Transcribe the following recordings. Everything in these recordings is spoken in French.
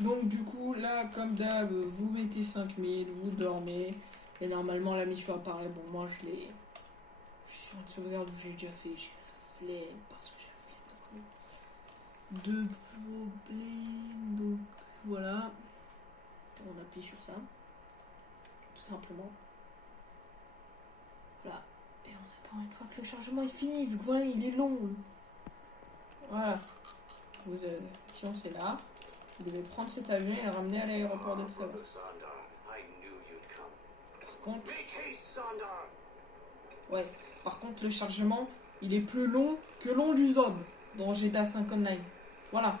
Donc du coup, là, comme d'hab, vous mettez 5000, vous dormez. Et normalement, la mission apparaît. Bon, moi, je l'ai... Je suis sur une sauvegarde où j'ai déjà fait. J'ai la flemme, parce que j'ai la flemme de problèmes. Donc, voilà. On appuie sur ça. Tout simplement. Voilà. Et on attend une fois que le chargement est fini, vu que voilà, il est long. Voilà. Vous avez... Si on c'est là. Vous devez prendre cet avion et le ramener à l'aéroport de Trevor. Par contre... Ouais. Par contre, le chargement, il est plus long que long du Zob dans GTA 5 Online. Voilà.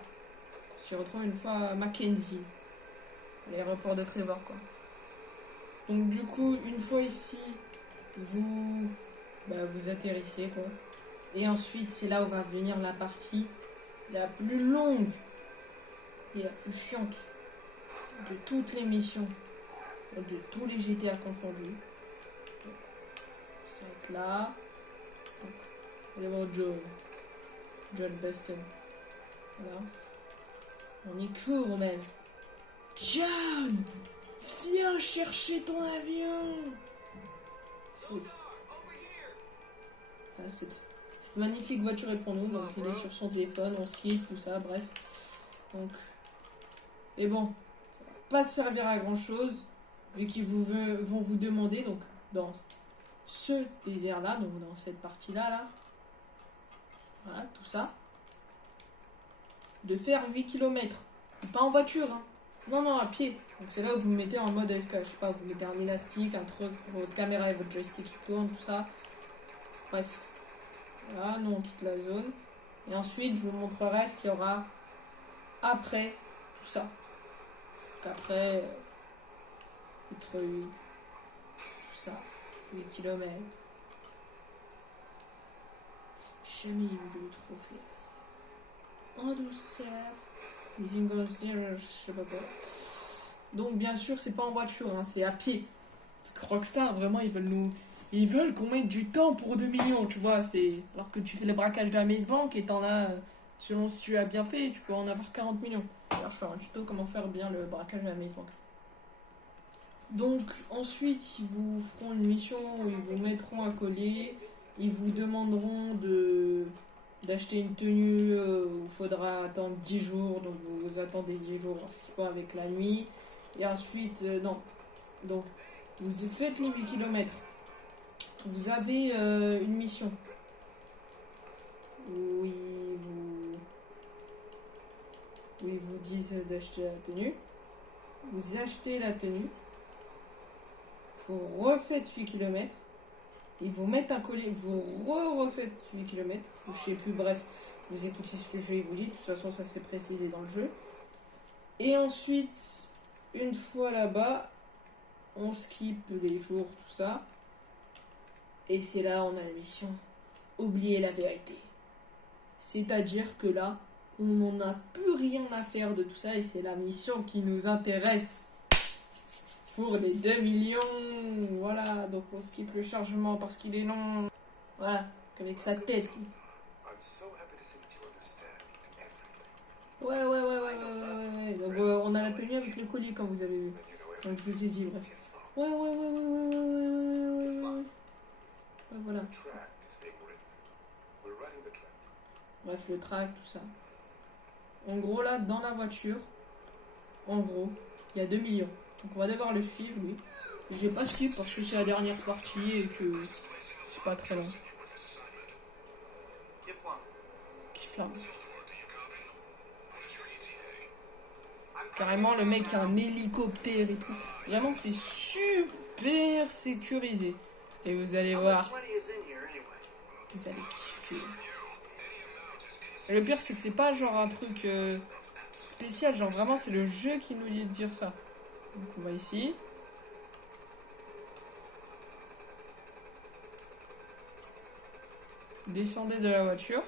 On s'y retrouve une fois à Mackenzie. À l'aéroport de Trevor, quoi. Donc du coup, une fois ici, vous atterrissez, quoi. Et ensuite, c'est là où va venir la partie la plus longue et la plus chiante de toutes les missions, de tous les GTA confondus. Donc, ça va être là. Donc, allez voir John Beston. Voilà. On y court même. John, viens chercher ton avion. Voilà, cette magnifique voiture est pour nous. Donc il est sur son téléphone, on skip, tout ça, bref. Donc, et bon, ça va pas servir à grand chose vu qu'ils vont vous demander, donc dans ce désert là, donc dans cette partie là, voilà, tout ça, de faire 8 km. Pas en voiture, hein. Non, à pied. Donc c'est là où vous mettez en mode, je sais pas, vous mettez un élastique, un truc pour votre caméra et votre joystick qui tourne, tout ça. Bref. Voilà, nous on quitte la zone. Et ensuite, je vous montrerai ce qu'il y aura après tout ça. Donc après, les trucs, tout ça, 8 km. Jamais eu de trophée. En douceur. Je sais pas quoi. Donc bien sûr, c'est pas en voiture, hein, c'est à pied. Rockstar, vraiment, ils veulent qu'on mette du temps pour 2 millions, tu vois. C'est alors que tu fais le braquage de la Maze Bank et t'en as, selon si tu as bien fait, tu peux en avoir 40 millions. Alors je fais un tuto comment faire bien le braquage de la Maze Bank. Donc ensuite, ils vous feront une mission où ils vous mettront un collier, ils vous demanderont d'acheter une tenue où il faudra attendre 10 jours, donc vous attendez 10 jours, ce qui va avec la nuit. Et ensuite, non. Donc, vous faites les 8 km. Vous avez une mission. Où ils vous disent d'acheter la tenue. Vous achetez la tenue. Vous refaites 8 km. Ils vous mettent un collier. Vous refaites 8 km. Je sais plus, bref. Vous écoutez ce que je vais vous dire. De toute façon, ça c'est précisé dans le jeu. Et ensuite, une fois là-bas, on skip les jours, tout ça. Et c'est là on a la mission. Oubliez la vérité. C'est-à-dire que là, on n'en a plus rien à faire de tout ça et c'est la mission qui nous intéresse. Pour les 2 millions. Voilà, donc on skip le chargement parce qu'il est long. Voilà, avec sa tête. Ouais. Donc on a la tenue avec le collier comme vous avez vu. Comme je vous ai dit, bref. Ouais. Ouais, voilà. Bref, le track, tout ça. En gros, là, dans la voiture, en gros, il y a 2 millions. Donc on va devoir le suivre, lui. Je vais pas skip parce que c'est la dernière partie et que c'est pas très long. Qui flamme. Carrément, le mec a un hélicoptère et tout. Vraiment, c'est super sécurisé. Et vous allez voir. Vous allez kiffer. Et le pire, c'est que c'est pas genre un truc spécial. Genre vraiment, c'est le jeu qui nous dit de dire ça. Donc on va ici. Descendez de la voiture.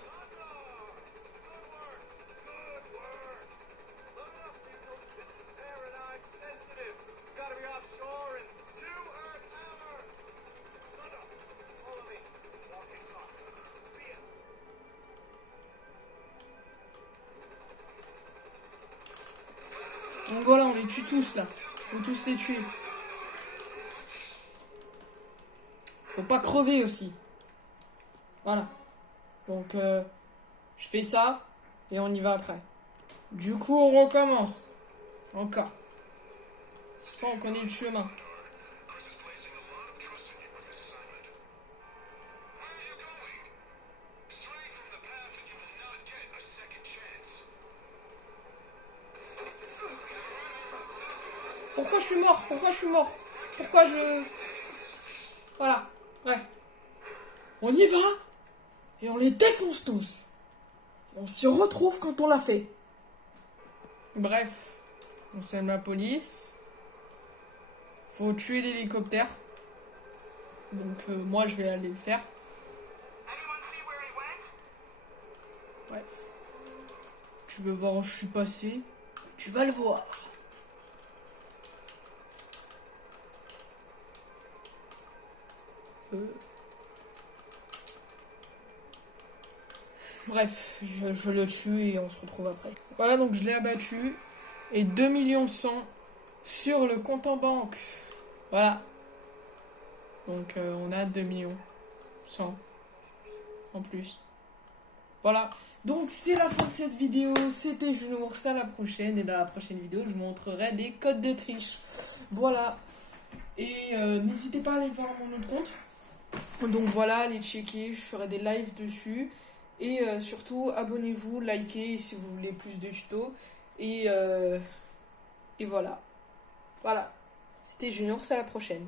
Donc voilà, on les tue tous là. Faut tous les tuer. Faut pas crever aussi. Voilà. Donc je fais ça et on y va après. Du coup, on recommence. Encore. Cette fois, on connaît le chemin. Pourquoi je suis mort? Pourquoi je suis mort? Pourquoi je... Voilà. Bref. On y va et on les défonce tous. Et on s'y retrouve quand on l'a fait. Bref. On sème la police. Faut tuer l'hélicoptère. Donc moi je vais aller le faire. Bref. Tu veux voir où je suis passé? Tu vas le voir. Bref, je le tue et on se retrouve après. Voilà, donc je l'ai abattu. Et 2 millions 100 sur le compte en banque. Voilà. Donc on a 2 millions 100 en plus. Voilà. Donc c'est la fin de cette vidéo. C'était Junours. À la prochaine. Et dans la prochaine vidéo, je vous montrerai des codes de triche. Voilà. Et n'hésitez pas à aller voir mon autre compte. Donc voilà, allez checker. Je ferai des lives dessus. Et surtout, abonnez-vous, likez si vous voulez plus de tutos. Et voilà. Voilà. C'était Junours. À la prochaine.